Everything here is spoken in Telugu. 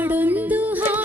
ಹಾಡೊಂದು ಹಾ